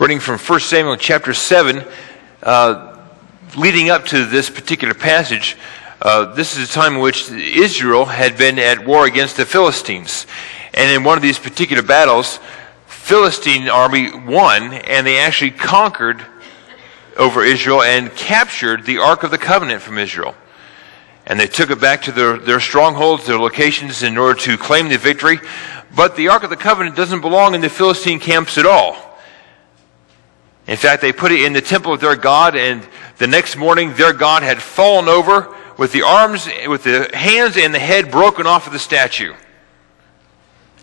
Reading from 1 Samuel chapter 7, leading up to this particular passage, this is a time in which Israel had been at war against the Philistines. And in one of these particular battles, Philistine army won, and they actually conquered over Israel and captured the Ark of the Covenant from Israel. And they took it back to their strongholds, their locations, in order to claim the victory. But the Ark of the Covenant doesn't belong in the Philistine camps at all. In fact, they put it in the temple of their god, and the next morning their god had fallen over with the arms, with the hands and the head broken off of the statue.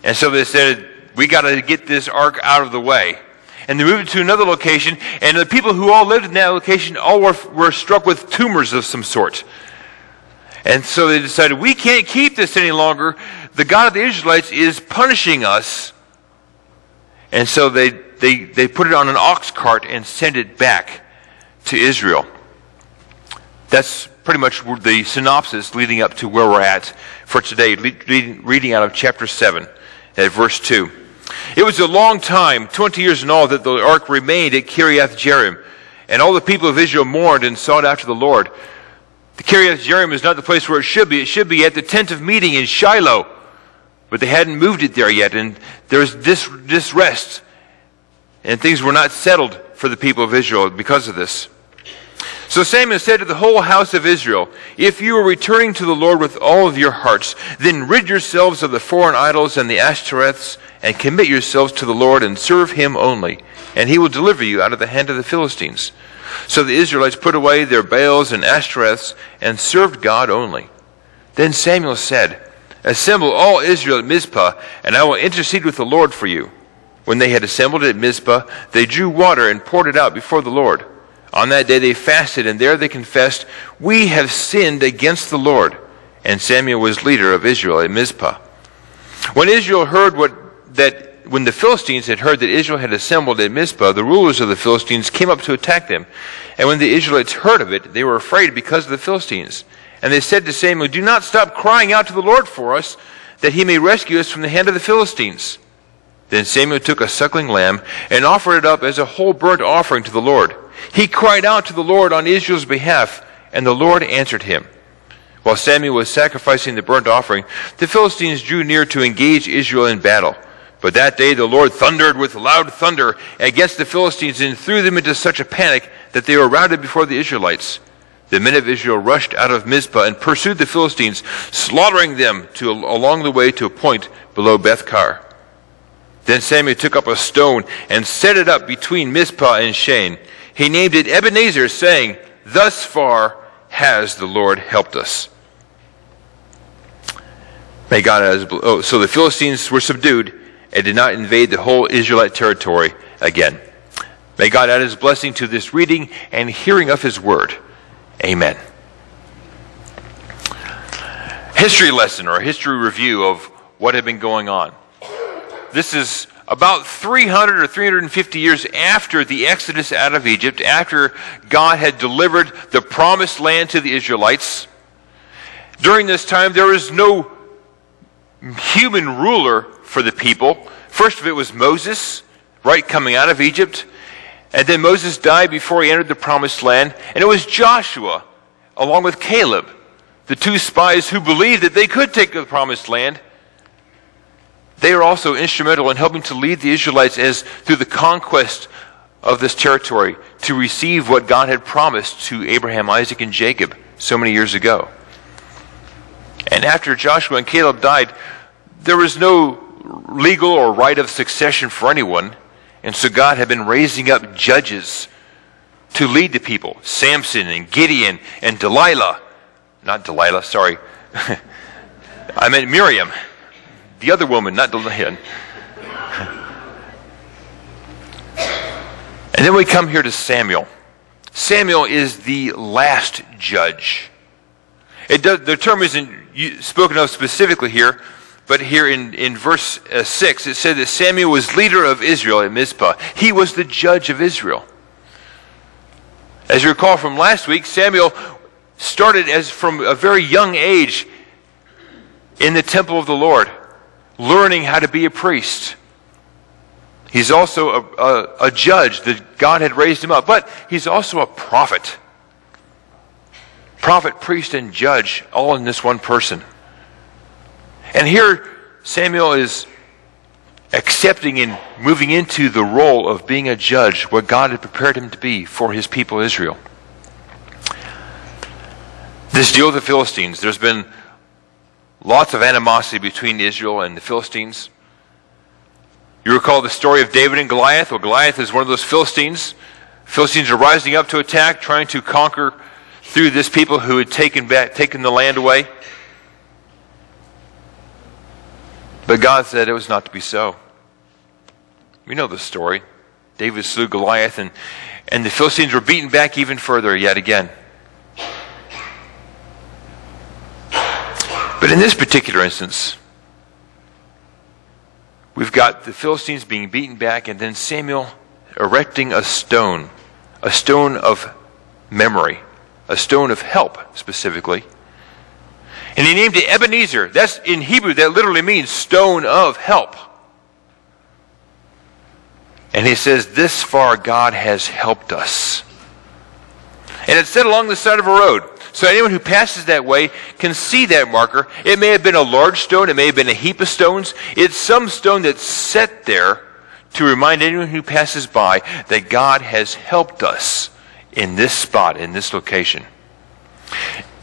And so they said, we got to get this ark out of the way. And they moved it to another location, and the people who all lived in that location all were struck with tumors of some sort. And so they decided, we can't keep this any longer. The God of the Israelites is punishing us. And so they put it on an ox cart and sent it back to Israel. That's pretty much the synopsis leading up to where we're at for today, reading out of chapter 7 at verse 2. It was a long time, 20 years in all, that the ark remained at Kiriath-Jearim, and all the people of Israel mourned and sought after the Lord. The Kiriath-Jearim is not the place where it should be. It should be at the tent of meeting in Shiloh, but they hadn't moved it there yet, and there's this rest. And things were not settled for the people of Israel because of this. So Samuel said to the whole house of Israel, if you are returning to the Lord with all of your hearts, then rid yourselves of the foreign idols and the Ashtoreths, and commit yourselves to the Lord and serve him only, and he will deliver you out of the hand of the Philistines. So the Israelites put away their Baals and Ashtoreths and served God only. Then Samuel said, assemble all Israel at Mizpah, and I will intercede with the Lord for you. When they had assembled at Mizpah, they drew water and poured it out before the Lord. On that day they fasted, and there they confessed, we have sinned against the Lord. And Samuel was leader of Israel at Mizpah. When Israel heard when the Philistines had heard that Israel had assembled at Mizpah, the rulers of the Philistines came up to attack them. And when the Israelites heard of it, they were afraid because of the Philistines. And they said to Samuel, do not stop crying out to the Lord for us, that he may rescue us from the hand of the Philistines. Then Samuel took a suckling lamb and offered it up as a whole burnt offering to the Lord. He cried out to the Lord on Israel's behalf, and the Lord answered him. While Samuel was sacrificing the burnt offering, the Philistines drew near to engage Israel in battle. But that day the Lord thundered with loud thunder against the Philistines and threw them into such a panic that they were routed before the Israelites. The men of Israel rushed out of Mizpah and pursued the Philistines, slaughtering them along the way to a point below Bethkar. Then Samuel took up a stone and set it up between Mizpah and Shen. He named it Ebenezer, saying, thus far has the Lord helped us. So the Philistines were subdued and did not invade the whole Israelite territory again. May God add his blessing to this reading and hearing of his word. Amen. History lesson, or a history review of what had been going on. This is about 300 or 350 years after the Exodus out of Egypt, after God had delivered the promised land to the Israelites. During this time, there was no human ruler for the people. First of it was Moses, right, coming out of Egypt. And then Moses died before he entered the promised land. And it was Joshua, along with Caleb, the two spies who believed that they could take the promised land. They are also instrumental in helping to lead the Israelites through the conquest of this territory to receive what God had promised to Abraham, Isaac, and Jacob so many years ago. And after Joshua and Caleb died, there was no legal or right of succession for anyone. And so God had been raising up judges to lead the people. Samson and Gideon and Delilah. Not Delilah, sorry. I meant Miriam. The other woman, not Delilah. And then we come here to Samuel. Samuel is the last judge. The term isn't spoken of specifically here, but here in verse 6, it said that Samuel was leader of Israel at Mizpah. He was the judge of Israel. As you recall from last week, Samuel started from a very young age in the temple of the Lord, learning how to be a priest. He's also a judge, that God had raised him up. But he's also a prophet. Prophet, priest, and judge, all in this one person. And here Samuel is accepting and moving into the role of being a judge, what God had prepared him to be for his people Israel. This deal with the Philistines, there's been lots of animosity between Israel and the Philistines. You recall the story of David and Goliath? Well, Goliath is one of those Philistines. Philistines are rising up to attack, trying to conquer through this people who had taken the land away. But God said it was not to be so. We know the story. David slew Goliath, and the Philistines were beaten back even further yet again. But in this particular instance, we've got the Philistines being beaten back, and then Samuel erecting a stone of memory, a stone of help specifically. And he named it Ebenezer. That's in Hebrew, that literally means stone of help. And he says, this far God has helped us. And it's set along the side of a road. So anyone who passes that way can see that marker. It may have been a large stone. It may have been a heap of stones. It's some stone that's set there to remind anyone who passes by that God has helped us in this spot, in this location.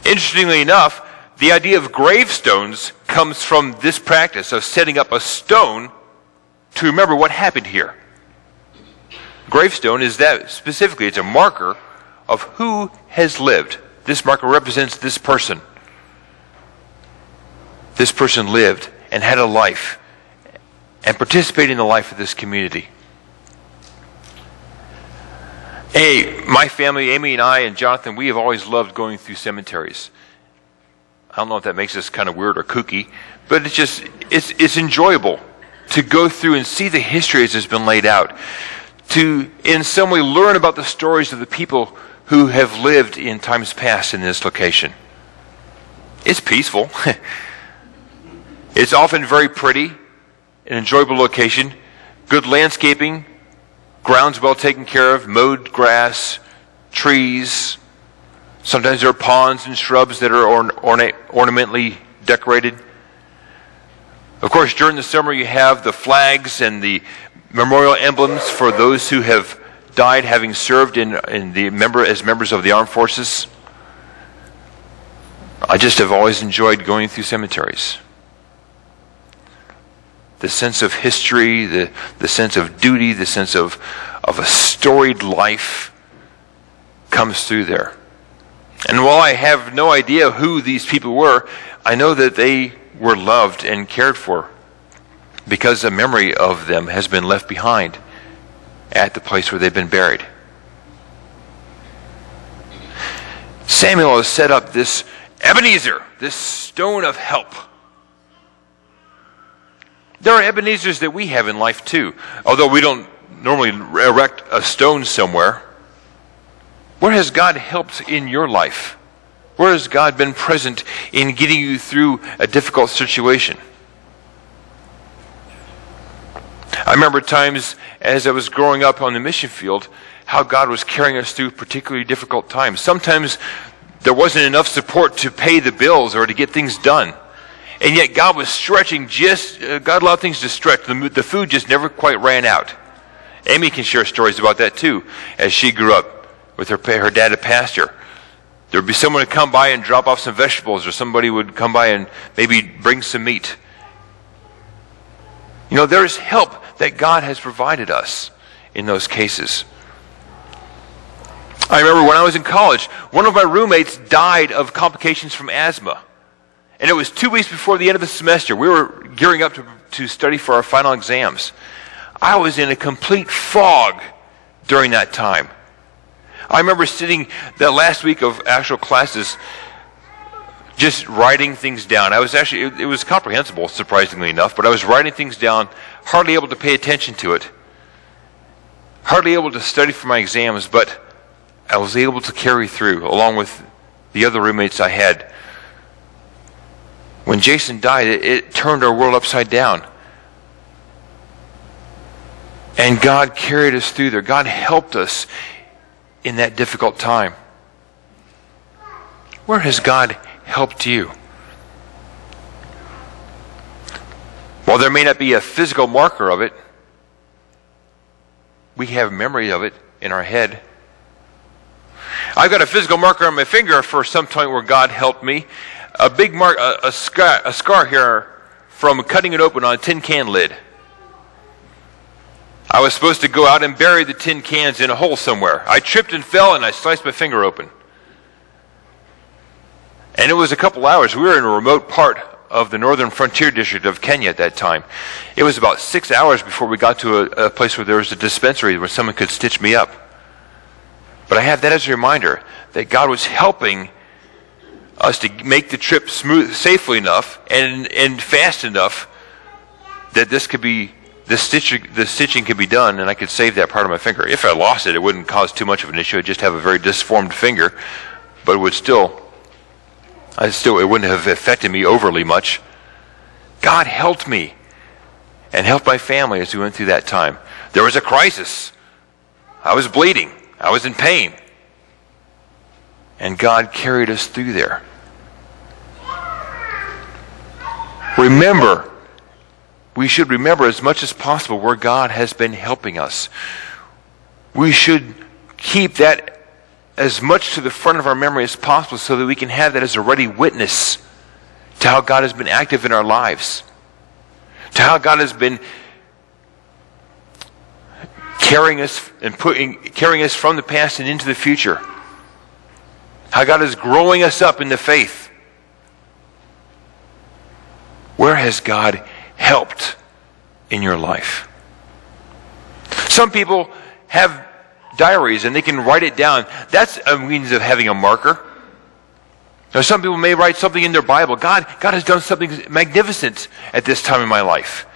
Interestingly enough, the idea of gravestones comes from this practice of setting up a stone to remember what happened here. Gravestone is that specifically. It's a marker of who has lived. This marker represents this person. This person lived and had a life and participated in the life of this community. My family, Amy and I and Jonathan, we have always loved going through cemeteries. I don't know if that makes us kind of weird or kooky, but it's enjoyable to go through and see the history as it's been laid out. To, in some way, learn about the stories of the people who have lived in times past in this location. It's peaceful. It's often very pretty, an enjoyable location, good landscaping, grounds well taken care of, mowed grass, trees. Sometimes there are ponds and shrubs that are ornamentally decorated. Of course, during the summer you have the flags and the memorial emblems for those who have died having served as members of the armed forces. I just have always enjoyed going through cemeteries. The sense of history, the sense of duty, the sense of a storied life comes through there. And while I have no idea who these people were, I know that they were loved and cared for because a memory of them has been left behind at the place where they've been buried. Samuel has set up this Ebenezer, this stone of help. There are Ebenezers that we have in life too, although we don't normally erect a stone somewhere. Where has God helped in your life? Where has God been present in getting you through a difficult situation? I remember times as I was growing up on the mission field, how God was carrying us through particularly difficult times. Sometimes there wasn't enough support to pay the bills or to get things done. And yet God was stretching God allowed things to stretch. The food just never quite ran out. Amy can share stories about that too, as she grew up with her dad, a pastor. There would be someone to come by and drop off some vegetables, or somebody would come by and maybe bring some meat. You know, there's help that God has provided us in those cases. I remember when I was in college, one of my roommates died of complications from asthma. And it was 2 weeks before the end of the semester. We were gearing up to study for our final exams. I was in a complete fog during that time. I remember sitting that last week of actual classes just writing things down. It was comprehensible, surprisingly enough, but I was writing things down, hardly able to pay attention to it, hardly able to study for my exams, but I was able to carry through, along with the other roommates I had. When Jason died, it turned our world upside down. And God carried us through there. God helped us in that difficult time. Where has God helped you? While there may not be a physical marker of it, we have memory of it in our head. I've got a physical marker on my finger for some time where God helped me. A big mark, a scar here from cutting it open on a tin can lid. I was supposed to go out and bury the tin cans in a hole somewhere. I tripped and fell and I sliced my finger open. And it was a couple hours. We were in a remote part of the northern frontier district of Kenya at that time. It was about 6 hours before we got to a place where there was a dispensary where someone could stitch me up. But I have that as a reminder that God was helping us to make the trip smooth, safely enough and fast enough that the stitching could be done and I could save that part of my finger. If I lost it, it wouldn't cause too much of an issue. I'd just have a very disformed finger, but it would it wouldn't have affected me overly much. God helped me and helped my family as we went through that time. There was a crisis. I was bleeding. I was in pain. And God carried us through there. We should remember as much as possible where God has been helping us. We should keep that as much to the front of our memory as possible so that we can have that as a ready witness to how God has been active in our lives, to how God has been carrying us from the past and into the future, how God is growing us up in the faith. Where has God helped in your life? Some people have diaries and they can write it down. That's a means of having a marker. Now, some people may write something in their Bible. God has done something magnificent at this time in my life.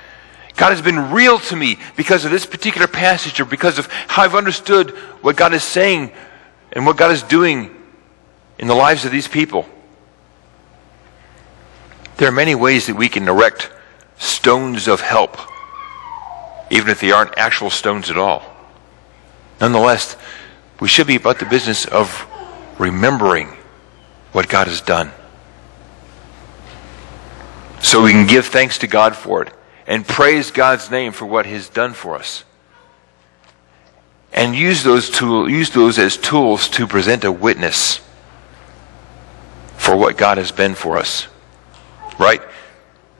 God has been real to me because of this particular passage or because of how I've understood what God is saying and what God is doing in the lives of these people. There are many ways that we can erect stones of help, even if they aren't actual stones at all. Nonetheless, we should be about the business of remembering what God has done, so we can give thanks to God for it and praise God's name for what He's done for us, and use those as tools to present a witness for what God has been for us. Right?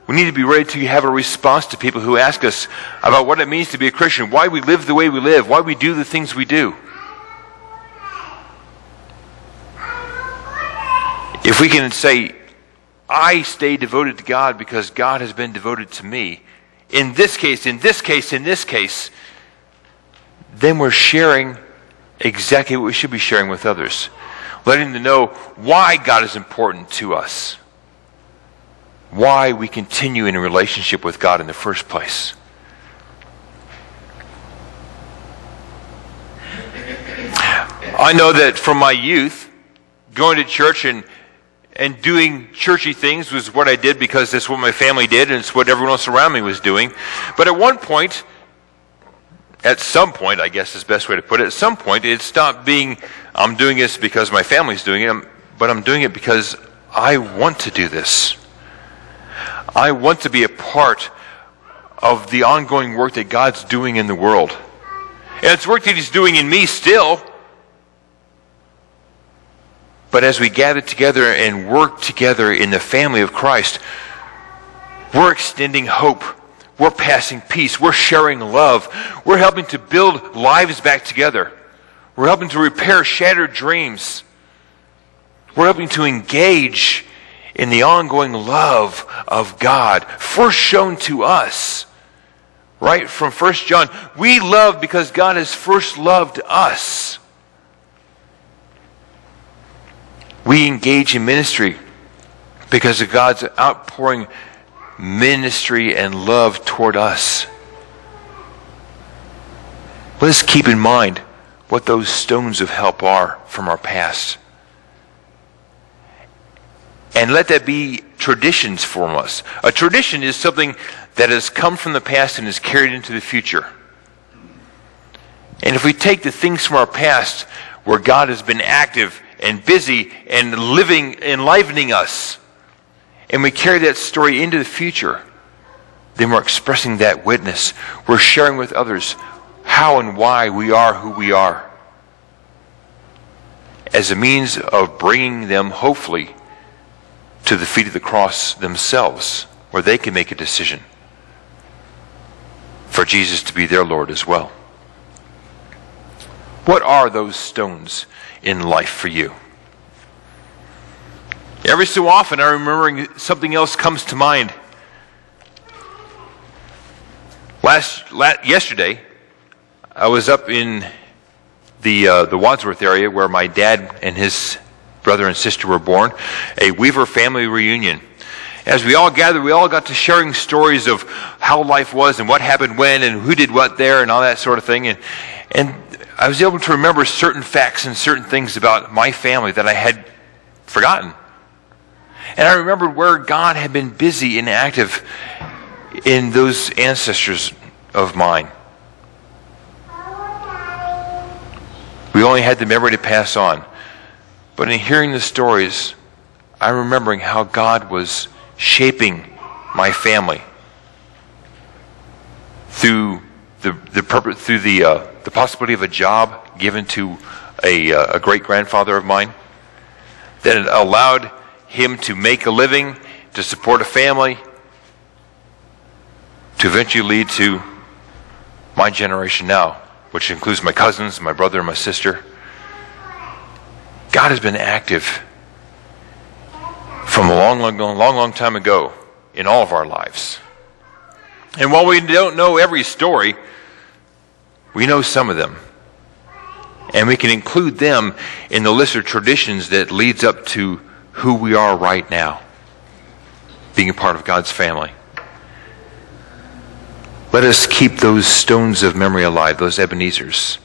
We need to be ready to have a response to people who ask us about what it means to be a Christian, why we live the way we live, why we do the things we do. If we can say, I stay devoted to God because God has been devoted to me, in this case, in this case, in this case, then we're sharing exactly what we should be sharing with others, letting them know why God is important to us, why we continue in a relationship with God in the first place. I know that from my youth, going to church and doing churchy things was what I did because that's what my family did and it's what everyone else around me was doing. But at some point, I guess is the best way to put it, at some point it stopped being, I'm doing this because my family's doing it, but I'm doing it because I want to do this. I want to be a part of the ongoing work that God's doing in the world. And it's work that He's doing in me still. But as we gather together and work together in the family of Christ, we're extending hope. We're passing peace. We're sharing love. We're helping to build lives back together. We're helping to repair shattered dreams. We're helping to engage in the ongoing love of God, first shown to us, right from 1 John. We love because God has first loved us. We engage in ministry because of God's outpouring ministry and love toward us. Let us keep in mind what those stones of help are from our past. And let that be traditions for us. A tradition is something that has come from the past and is carried into the future. And if we take the things from our past where God has been active and busy and living, enlivening us, and we carry that story into the future, then we're expressing that witness. We're sharing with others how and why we are who we are, as a means of bringing them, hopefully, to the feet of the cross themselves, where they can make a decision for Jesus to be their Lord as well. What are those stones in life for you? Every so often, I remember something else comes to mind. Yesterday, I was up in the Wadsworth area where my dad and his brother and sister were born, a Weaver family reunion. As we all gathered, we all got to sharing stories of how life was and what happened when and who did what there and all that sort of thing. And I was able to remember certain facts and certain things about my family that I had forgotten. And I remembered where God had been busy and active in those ancestors of mine. We only had the memory to pass on. But in hearing the stories, I'm remembering how God was shaping my family through the possibility of a job given to a great-grandfather of mine that it allowed him to make a living, to support a family, to eventually lead to my generation now, which includes my cousins, my brother, and my sister. God has been active from a long time ago in all of our lives. And while we don't know every story, we know some of them. And we can include them in the list of traditions that leads up to who we are right now, being a part of God's family. Let us keep those stones of memory alive, those Ebenezers.